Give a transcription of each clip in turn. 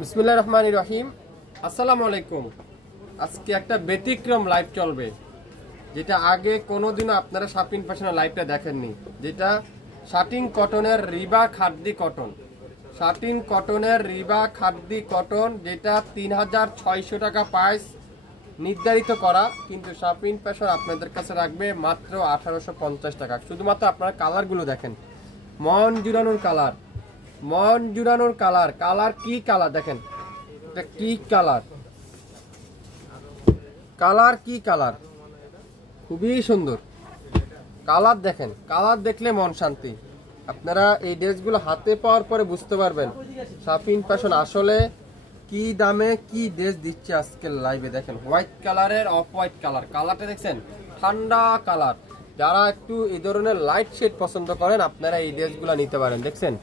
বিসমিল্লাহির রহমানির রহিম। আসসালামু আলাইকুম। আজকে একটা ব্যতিক্রম লাইভ চলবে, যেটা আগে কোনোদিনও আপনারা শাপিং ফ্যাশনের লাইভটা দেখেননি। যেটা শাটিং কটনের রিবা খাদ্দি কটন, শাটিং কটনের রিবা খাদ্দি কটন, যেটা 3600 টাকা প্রাইস নির্ধারিত করা, কিন্তু শাপিং ফ্যাশন আপনাদের কাছে রাখবে মাত্র 1850 টাকা। শুধুমাত্র আপনারা কালারগুলো দেখেন, মন জুড়ানোর কালার, মন জুড়ানোর কালার। কালার কি কালার দেখেন, এটা কি কালার, কালার কি কালার, খুবই সুন্দর কালার। দেখেন, কালার দেখলে মন শান্তি। আপনারা এই ড্রেসগুলো হাতে পাওয়ার পরে বুঝতে পারবেন শাপিং ফ্যাশন আসলে কি দামে কি ড্রেস দিচ্ছে আজকের লাইভে। দেখেন হোয়াইট কালারের অফ হোয়াইট কালার, কালারটা দেখছেন ঠান্ডা কালার। যারা একটু এই ধরনের লাইট শেড পছন্দ করেন আপনারা এই ড্রেসগুলো নিতে পারেন। দেখছেন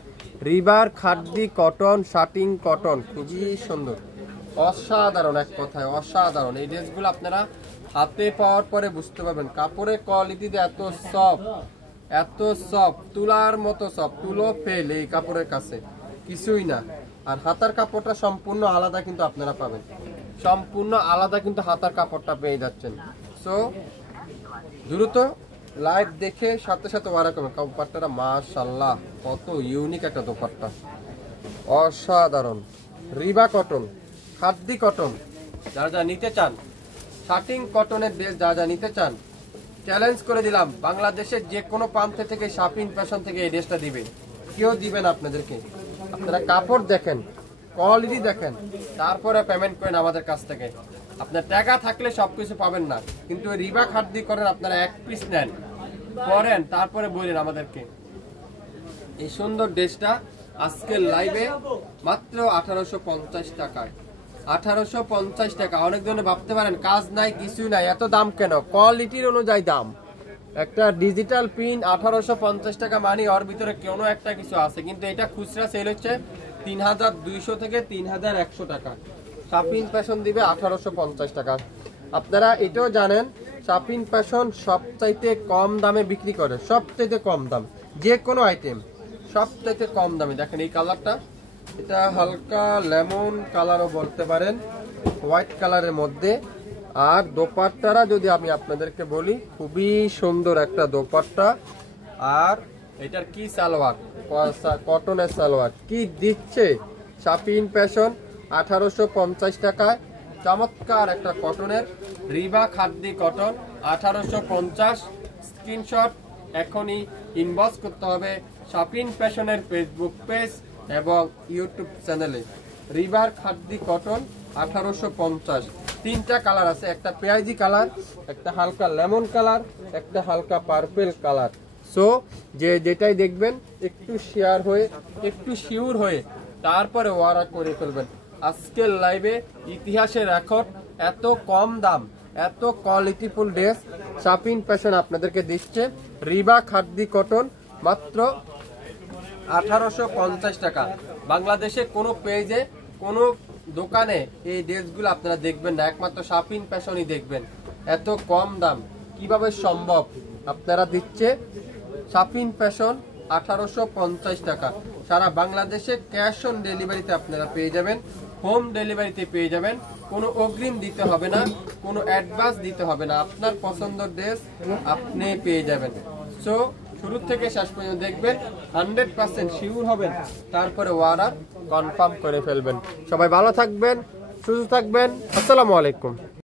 রিবার খাদ্দি কটন, শাটিং কটন, খুবই সুন্দর, অসাধারণ, এক কথায় অসাধারণ। এই ড্রেসগুলো আপনারা হাতে পাওয়ার পরে বুঝতে পারবেন কাপড়ের কোয়ালিটিতে এত সফট, এত সফট, তুলার মতো সফট, তুলো ফেল এই কাপড়ের কাছে কিছুই না। আর হাতার কাপড়টা সম্পূর্ণ আলাদা কিন্তু আপনারা পাবেন, সম্পূর্ণ আলাদা কিন্তু হাতার কাপড়টা পেয়ে যাচ্ছেন। সো দ্রুত লাইভ দেখে সাথে সাথে অর্ডার করবেন। দোপাট্টাটা মাশাআল্লাহ কত ইউনিক একটা দোপাট্টা, অসাধারণ। রিবা কটন, খাদ্দি কটন, যারা যা নিতে চান, শাটিং কটনের ড্রেস যা যা নিতে চান, চ্যালেঞ্জ করে দিলাম বাংলাদেশের যে কোনো প্রান্ত থেকে শাপিং ফ্যাশন থেকে এই ড্রেসটা দিবে, কেউ দিবেন আপনাদেরকে। আপনারা কাপড় দেখেন, কোয়ালিটি দেখেন, তারপরে পেমেন্ট করেন আমাদের কাছ থেকে। আপনার টাকা থাকলে সবকিছু পাবেন না, কিন্তু ওই রিবা খাদ্দি করেন আপনারা এক পিস নেন, পরেন, তারপরে বলেন আমাদেরকে। এই সুন্দর ড্রেসটা আজকের লাইভে মাত্র 1850 টাকায়, 1850 টাকা। অনেকজনে ভাবতে পারেন কাজ নাই, কিছুই নাই, এত দাম কেন? কোয়ালিটির অনুযায়ী দাম। একটা ডিজিটাল প্রিন্ট 1850 টাকা মানে ওর ভিতরে কোনো একটা কিছু আছে, কিন্তু এটা খুচরা সেল হচ্ছে 3200 থেকে 3100 টাকা। শাপিং ফ্যাশন দিবে 1850 টাকা। আপনারা এটাও জানেন শাপিং ফ্যাশন সবচাইতে কম দামে বিক্রি করে, সবচাইতে কম দাম, যে কোনো আইটেম সবচাইতে কম দামে। দেখেন এই কালারটা, এটা হালকা লেমন কালারও বলতে পারেন, হোয়াইট কালারের মধ্যে। আর দোপাট্টারা যদি আমি আপনাদেরকে বলি, খুবই সুন্দর একটা দোপাট্টা। আর এটার কি সালোয়ার, কটনের সালোয়ার কি দিচ্ছে শাপিং ফ্যাশন 1850 টাকায়। চমৎকার একটা কটনের রিবা খাদ্দি কটন 1850। স্ক্রিনশট এখনই ইনবক্স করতে হবে শাপিং ফ্যাশনের ফেসবুক পেজ এবং ইউটিউব চ্যানেলে। রিবার খাদ্দি কটন 1850। তিনটা কালার আছে, একটা পেঁয়াজি কালার, একটা হালকা লেমন কালার, একটা হালকা পার্পেল কালার। সো যে যেটাই দেখবেন একটু শেয়ার হয়ে, একটু শিওর হয়ে তারপরে অর্ডার করে ফেলবেন। আজকের লাইভে ইতিহাসের রেকর্ড, এত কম দাম, এত কোয়ালিটিফুল ড্রেস শাপিং ফ্যাশন আপনাদেরকে দিচ্ছে। রিবা খাদ্দি কটন মাত্র 1850 টাকা। বাংলাদেশে কোনো পেজে, কোনো দোকানে এই ড্রেসগুলো আপনারা দেখবেন না, একমাত্র শাপিং ফ্যাশনই দেখবেন। এত কম দাম কিভাবে সম্ভব? আপনারা দিচ্ছে শাপিং ফ্যাশন 1850 টাকা। সারা বাংলাদেশে ক্যাশ অন ডেলিভারিতে আপনারা পেয়ে যাবেন, হোম ডেলিভারিতে পেয়ে যাবেন। কোনো অগ্রিম দিতে হবে না, কোনো অ্যাডভান্স দিতে হবে না, আপনার পছন্দের ড্রেস আপনি পেয়ে যাবেন। সো শুরু থেকে শেষ পর্যন্ত দেখবেন, 100% শিওর হবেন, তারপরে অর্ডার কনফার্ম করে ফেলবেন। সবাই ভালো থাকবেন, সুস্থ থাকবেন। আসসালামু আলাইকুম।